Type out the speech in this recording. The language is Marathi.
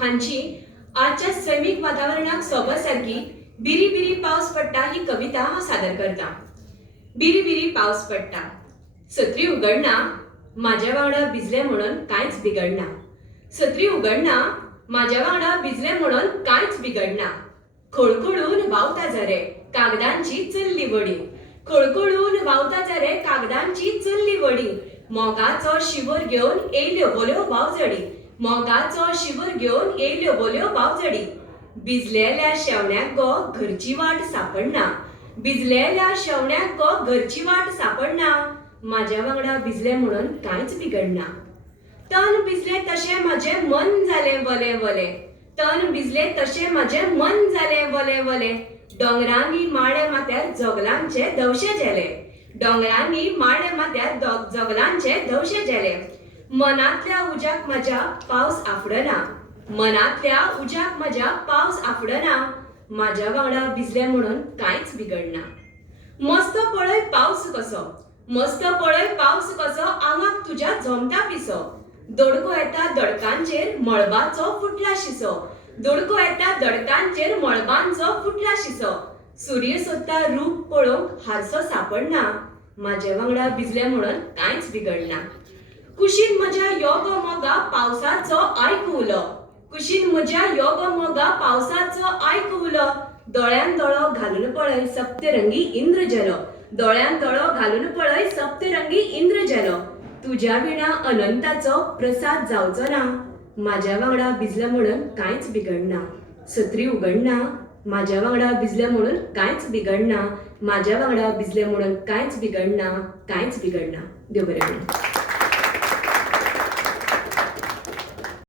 हांची आजच्या सैमीक वातावरणाक सोबतसारकी बिरी बिरी पावस पडटा ही कविता हांव सादर करता। बिरी बिरी पावस पडटा, सत्री उगडना, माझ्या वांगडा भिजले म्हणून कांयच बिगडना। सत्री उगडना, माझ्या वांगडा भिजले म्हणून कांयच बिगडना। खळखळून व्हांवता झरे, कागदांची चल्ली वडी। खळखळून व्हांवता झरे, कागदांची चल्ली वडी। मोगाचो शिवर घेवन येयल्यो बोल्यो वावजडी। मोगाचो शिवर घेवन येयल्यो बोल्यो वावजडी। भिजलेल्या शेवण्याक गो घरची वाट सापडना। भिजलेल्या शेवण्याक गो घरची वाट सापडना। माझ्या वांगडा भिजले म्हणून कांयच बिगडना। तन भिजले तशें म्हजें मन जालें वलें वलें। तन भिजले तशें म्हजें मन जालें वलें वलें। दोंगरांनी माळ्या माथ्यार जोगलांचे दवशे झेले। दोंगरांनी माळ्या माथ्यार जोगलांचे दवशे झेले। मनांतल्या उज्याक म्हज्या पावस आफडना। मनांतल्या उज्याक म्हज्या पावस आफडना। माझ्या वांगडा भिजले म्हणून कांयच बिगडना। मस्त पळय पावस कसो, मस्त पळय पावस कसो, आंगाक तुज्या झोमता पिसो। दोडको येता दोडकांचेर मळबाचो फुटला शिसो। दोडको येता दोडकांचेर मळबांचो फुटला शिसो। सूर्य सोदता रूप पळोवंक हारसो सापडना। माझ्या वांगडा भिजले म्हणून कांयच बिगडना। कुशीन म्हज्या यो गो मोगा पावसाचो आयकू उलो। कुशीन म्हज्या यो गो मोगा पावसाचो आयकू उलो। दोळ्यान दोळो घालून पळय सप्तरंगी इंद्र जेलो। दोळ्यान दोळो घालून पळय सप्तरंगी इंद्र जेलो। तुज्या विणा अनंताचो प्रसाद जावचो ना। माझ्या वांगडा भिजले म्हणून कांयच बिगडना। सत्री उगडना, माझ्या वांगडा भिजले म्हणून कांयच बिगडना। माझ्या वांगडा भिजले म्हणून कांयच बिगडना, कांयच बिगडना। देव बरें करूं।